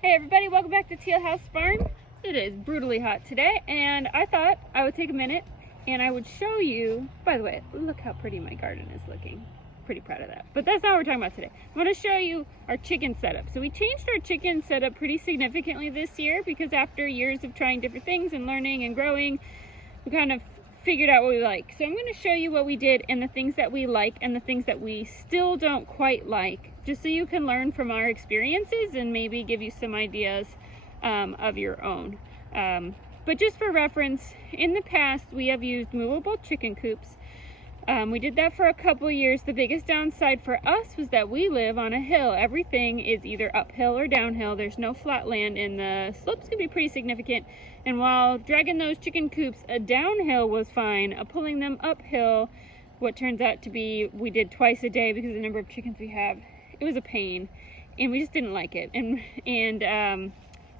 Hey everybody, welcome back to Teal House Farm. It is brutally hot today, and I thought I would take a minute and I would show you, by the way, look how pretty my garden is looking. Pretty proud of that. But that's not what we're talking about today. I'm going to show you our chicken setup. So we changed our chicken setup pretty significantly this year because after years of trying different things and learning and growing, we kind of figured out what we like. So I'm going to show you what we did and the things that we like and the things that we still don't quite like, just so you can learn from our experiences and maybe give you some ideas of your own. But just for reference, in the past we have used movable chicken coops. We did that for a couple years. The biggest downside for us was that we live on a hill. Everything is either uphill or downhill. There's no flat land, and the slopes can be pretty significant. And while dragging those chicken coops downhill was fine, pulling them uphill, what turns out to be, we did twice a day because of the number of chickens we have, it was a pain, and we just didn't like it. And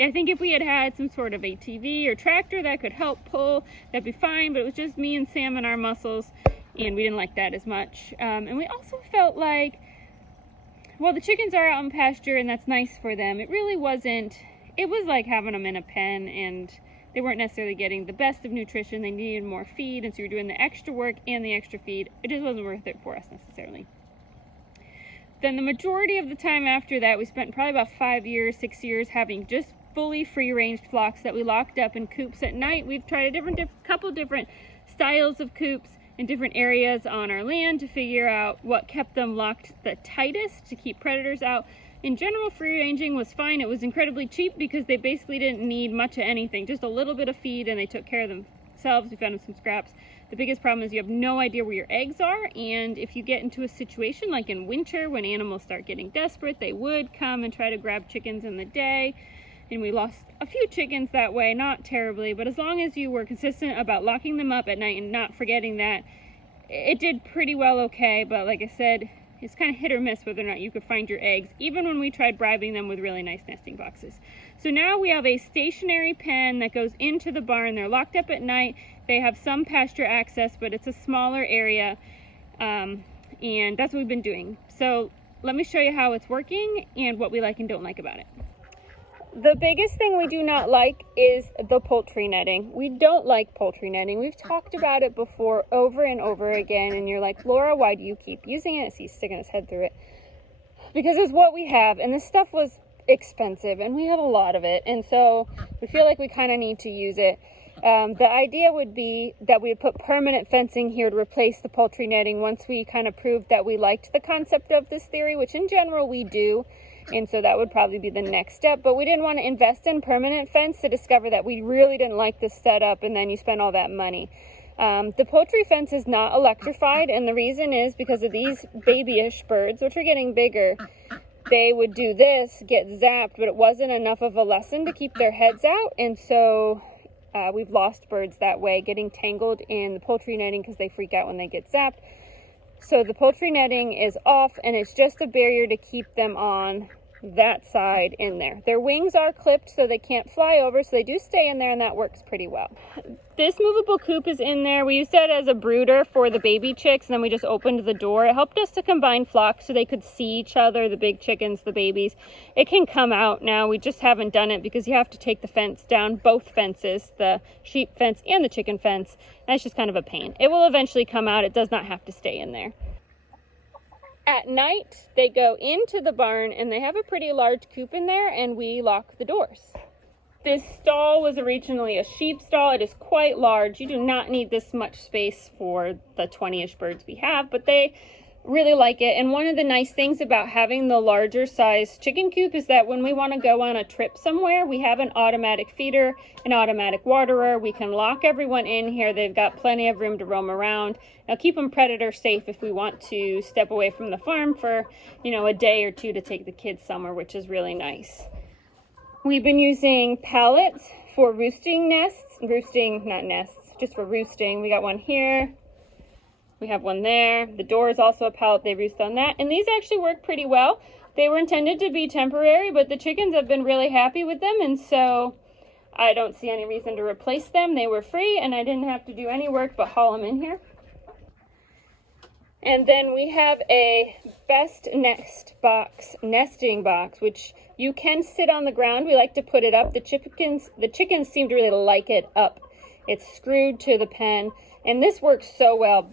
I think if we had had some sort of ATV or tractor that could help pull, that'd be fine, but it was just me and Sam and our muscles, and we didn't like that as much. And we also felt like, well, the chickens are out in pasture and that's nice for them. It really wasn't, it was like having them in a pen, and they weren't necessarily getting the best of nutrition. They needed more feed, and so we were doing the extra work and the extra feed. It just wasn't worth it for us necessarily. Then the majority of the time after that, we spent probably about 5 years, 6 years having just fully free-range flocks that we locked up in coops at night. We've tried a couple different styles of coops in different areas on our land to figure out what kept them locked the tightest to keep predators out. In general, free ranging was fine. It was incredibly cheap because they basically didn't need much of anything, just a little bit of feed, and they took care of themselves. We found them some scraps. The biggest problem is you have no idea where your eggs are, and if you get into a situation like in winter when animals start getting desperate, they would come and try to grab chickens in the day. And we lost a few chickens that way, not terribly, but as long as you were consistent about locking them up at night and not forgetting that, it did pretty well okay. But like I said, it's kind of hit or miss whether or not you could find your eggs, even when we tried bribing them with really nice nesting boxes. So now we have a stationary pen that goes into the barn. They're locked up at night. They have some pasture access, but it's a smaller area, and that's what we've been doing. So let me show you how it's working and what we like and don't like about it. The biggest thing we do not like is the poultry netting. We don't like poultry netting. We've talked about it before over and over again, and you're like, Laura, why do you keep using it? He's sticking his head through it. Because it's what we have, and this stuff was expensive, and we have a lot of it, and so we feel like we kind of need to use it. The idea would be that we would put permanent fencing here to replace the poultry netting once we kind of proved that we liked the concept of this theory, which in general we do. And so that would probably be the next step, but we didn't want to invest in permanent fence to discover that we really didn't like this setup, and then you spend all that money. The poultry fence is not electrified, and the reason is because of these babyish birds, which are getting bigger. They would do this, get zapped, but it wasn't enough of a lesson to keep their heads out, and so we've lost birds that way, getting tangled in the poultry netting because they freak out when they get zapped. So the poultry netting is off, and it's just a barrier to keep them on that side in there. Their wings are clipped so they can't fly over, so they do stay in there, and that works pretty well. This movable coop is in there. We used that as a brooder for the baby chicks, and then we just opened the door. It helped us to combine flocks so they could see each other, the big chickens, the babies. It can come out now. We just haven't done it because you have to take the fence down, both fences, the sheep fence and the chicken fence. That's just kind of a pain. It will eventually come out. It does not have to stay in there. At night, they go into the barn, and they have a pretty large coop in there, and we lock the doors. This stall was originally a sheep stall. It is quite large. You do not need this much space for the 20-ish birds we have, but they really like it. And one of the nice things about having the larger size chicken coop is that when we want to go on a trip somewhere, we have an automatic feeder, an automatic waterer. We can lock everyone in here. They've got plenty of room to roam around. Now keep them predator safe if we want to step away from the farm for, a day or two to take the kids somewhere, which is really nice. We've been using pallets for roosting nests. Roosting, not nests, just for roosting. We got one here. We have one there. The door is also a pallet. They roost on that. And these actually work pretty well. They were intended to be temporary, but the chickens have been really happy with them, and so I don't see any reason to replace them. They were free, and I didn't have to do any work but haul them in here. And then we have a best nesting box, which you can sit on the ground. We like to put it up. The chickens seem to really like it up. It's screwed to the pen, and this works so well.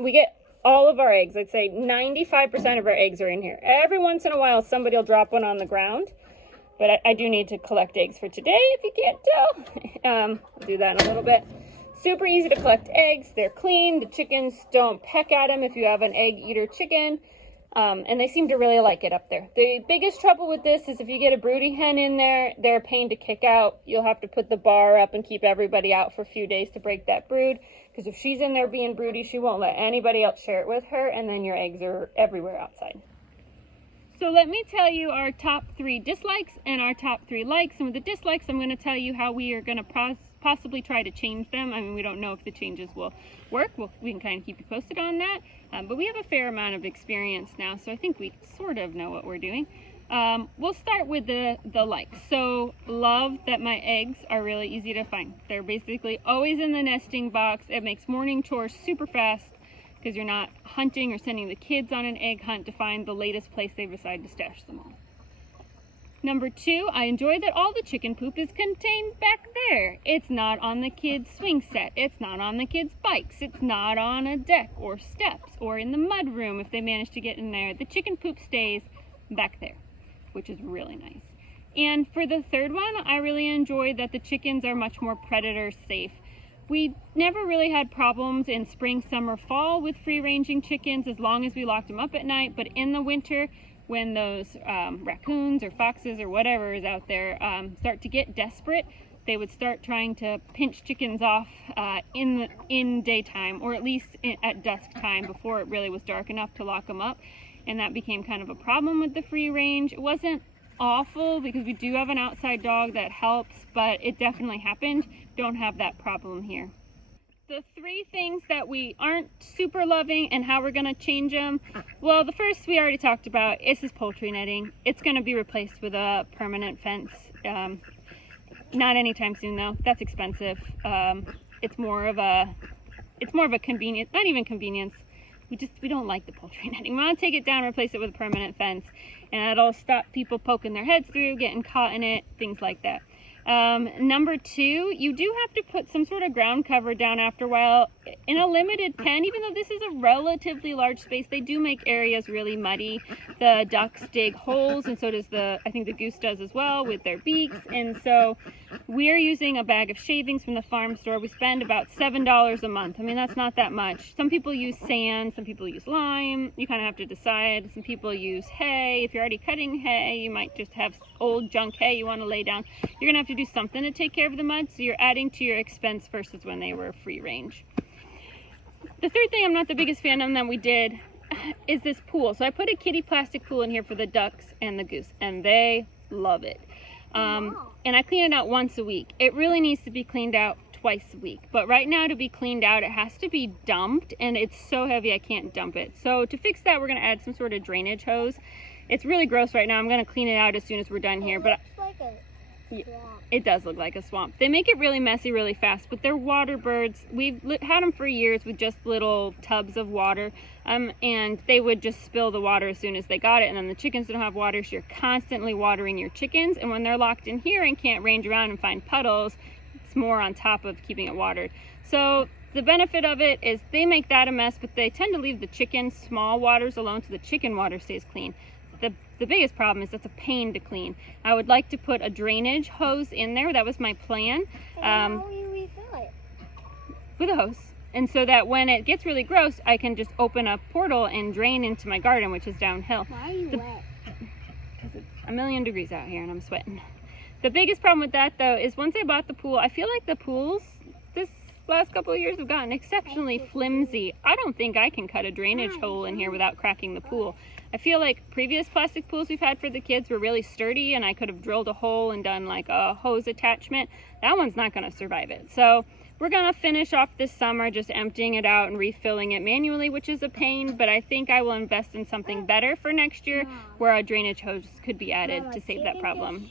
We get all of our eggs. I'd say 95% of our eggs are in here. Every once in a while, somebody will drop one on the ground, but I do need to collect eggs for today, if you can't tell. I'll do that in a little bit. Super easy to collect eggs. They're clean. The chickens don't peck at them if you have an egg eater chicken. And they seem to really like it up there. The biggest trouble with this is if you get a broody hen in there, they're a pain to kick out. You'll have to put the bar up and keep everybody out for a few days to break that brood. Because if she's in there being broody, she won't let anybody else share it with her, and then your eggs are everywhere outside. So let me tell you our top 3 dislikes and our top 3 likes. And with the dislikes, I'm going to tell you how we are going to possibly try to change them. I mean, we don't know if the changes will work. We can kind of keep you posted on that. But we have a fair amount of experience now, so I think we sort of know what we're doing. We'll start with the likes. So love that my eggs are really easy to find. They're basically always in the nesting box. It makes morning chores super fast because you're not hunting or sending the kids on an egg hunt to find the latest place they decide to stash them all. Number 2, I enjoy that all the chicken poop is contained back there. It's not on the kids' swing set. It's not on the kids' bikes. It's not on a deck or steps or in the mud room if they manage to get in there. The chicken poop stays back there, which is really nice. And for the third one, I really enjoy that the chickens are much more predator safe. We never really had problems in spring, summer, fall with free-ranging chickens as long as we locked them up at night, but in the winter, when those raccoons or foxes or whatever is out there start to get desperate, they would start trying to pinch chickens off in daytime, or at least at dusk time before it really was dark enough to lock them up. And that became kind of a problem with the free range. It wasn't awful because we do have an outside dog that helps, but it definitely happened. Don't have that problem here. The 3 things that we aren't super loving and how we're going to change them. Well, the first we already talked about. This is poultry netting. It's going to be replaced with a permanent fence. Not anytime soon though. That's expensive. It's more of a convenience, not even convenience. We don't like the poultry netting. We want to take it down and replace it with a permanent fence, and that'll stop people poking their heads through, getting caught in it, things like that. Number 2, you do have to put some sort of ground cover down after a while. In a limited pen, even though this is a relatively large space, they do make areas really muddy. The ducks dig holes, and so does I think the goose does as well with their beaks. And so we're using a bag of shavings from the farm store. We spend about $7 a month. I mean, that's not that much. Some people use sand, some people use lime. You kind of have to decide. Some people use hay. If you're already cutting hay, you might just have old junk hay you want to lay down. You're going to have to do something to take care of the mud, so you're adding to your expense versus when they were free range. The third thing I'm not the biggest fan of that we did is this pool. So I put a kitty plastic pool in here for the ducks and the goose, and they love it. And I clean it out once a week. It really needs to be cleaned out twice a week, but right now to be cleaned out it has to be dumped, and it's so heavy I can't dump it. So to fix that, we're going to add some sort of drainage hose. It's really gross right now. I'm going to clean it out as soon as we're done here, but it does look like a swamp. They make it really messy really fast, but they're water birds. We've had them for years with just little tubs of water, and they would just spill the water as soon as they got it, and then the chickens don't have water, so you're constantly watering your chickens, and when they're locked in here and can't range around and find puddles, it's more on top of keeping it watered. So the benefit of it is they make that a mess, but they tend to leave the chicken small waters alone so the chicken water stays clean. The biggest problem is it's a pain to clean. I would like to put a drainage hose in there. That was my plan. How do you refill it? With a hose. And so that when it gets really gross, I can just open a portal and drain into my garden, which is downhill. Why are you wet? Because it's a million degrees out here and I'm sweating. The biggest problem with that though is once I bought the pool, I feel like the pools this last couple of years have gotten exceptionally flimsy. I don't think I can cut a drainage hole in here without cracking the pool. I feel like previous plastic pools we've had for the kids were really sturdy, and I could have drilled a hole and done like a hose attachment. That one's not going to survive it. So we're going to finish off this summer just emptying it out and refilling it manually, which is a pain, but I think I will invest in something better for next year where a drainage hose could be added to save that problem.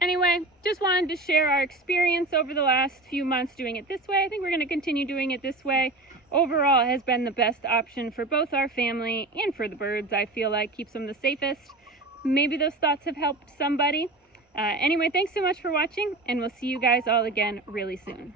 anyway, just wanted to share our experience over the last few months doing it this way. I think we're going to continue doing it this way. Overall, it has been the best option for both our family and for the birds. I feel like keeps them the safest. Maybe those thoughts have helped somebody. Anyway, thanks so much for watching, and we'll see you guys all again really soon.